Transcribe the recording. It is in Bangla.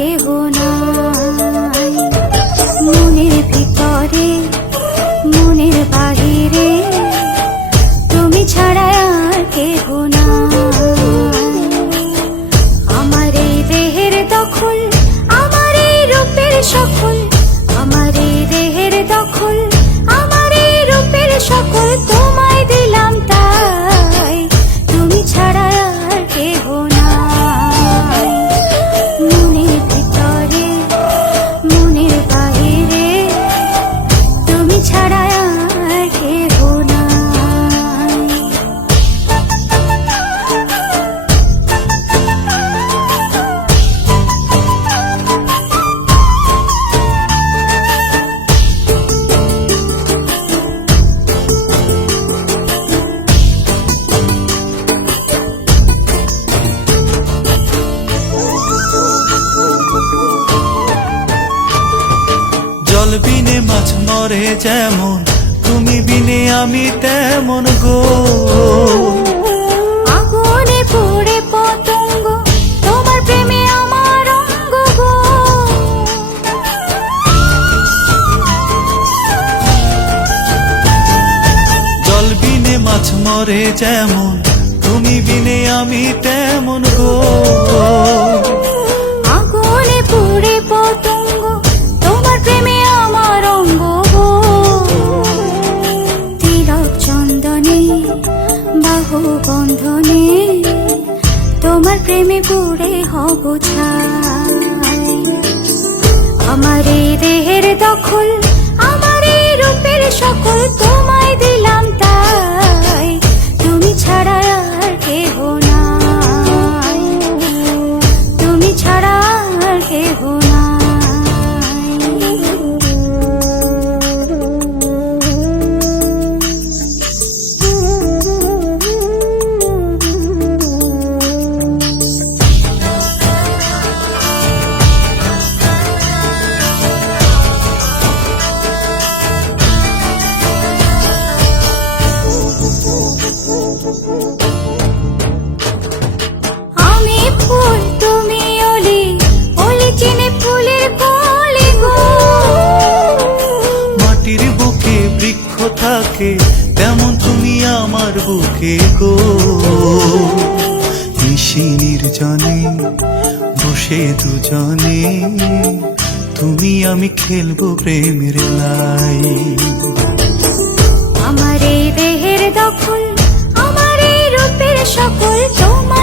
কেহ নাই। মনের ভিতরে মনের বাহিরে তুমি ছাড়া আর কেহ নাই। আমার এই দেহের দখল, আমার এই রূপের সকল, আমার এই দেহের দখল, আমার এই রূপের সকল তোমায় দিলাম তাই, তুমি ছাড়া আর কেহ নাই। মনের ভিতরে মনের বাহিরে তুমি ছাড়া আর কেহ নাই। জল বিনে মাছ মরে যেমন, তুমি বিনে আমি তেমন গো। আগুনে পুড়ে পতঙ্গ, তোমার প্রেমে আমার অঙ্গ গো। জল বিনে মাছ মরে যেমন, তুমি বিনে আমি তেমন গো। আগুনে পুড়ে পতঙ্গ, তোমার প্রেমে আমার অঙ্গ গো। তিলক চন্দনে বাহু বন্ধনে তোমার প্রেমে পুড়ে হব ছাই। আমার এই দেহের দখল, আমার এই রূপের সকল তোমায় দিলাম তাই, তুমি ছাড়া আর কেহ নাই, তুমি ছাড়া আর কেহ আমি ফুল তুমি অলি, অলি চিনে ফুলের কলি গো। মাটির বুকে বৃক্ষ থাকে, তেমন তুমি আমার বুকে গো। নিশি নির্জনে বসে দুজনে, তুমি আমি খেলবো প্রেমের লাই। আমার এই দেহের দখল, আমার এই রূপের সকল তোমায়